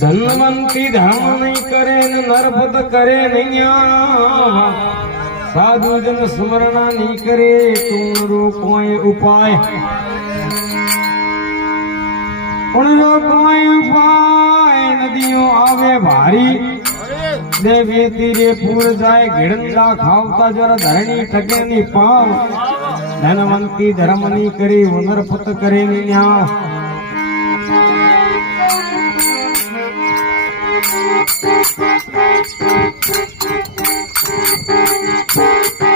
ધનવંતી ધર્મ નહીં કરે ને નરપત કરે નહીં સાધુ જન સ્મરણા નહીં કરે તુમરો કોઈ ઉપાય કોઈ ઉપાય નદીઓ આવે ભારી દેવી તીરે પૂર જાય ઘેડંદા ખાવતા જરા ધરણી ટકે ની પાવ ધનવંતી ધર્મ નહીં કરી નરપત કરે નહીં Thank you.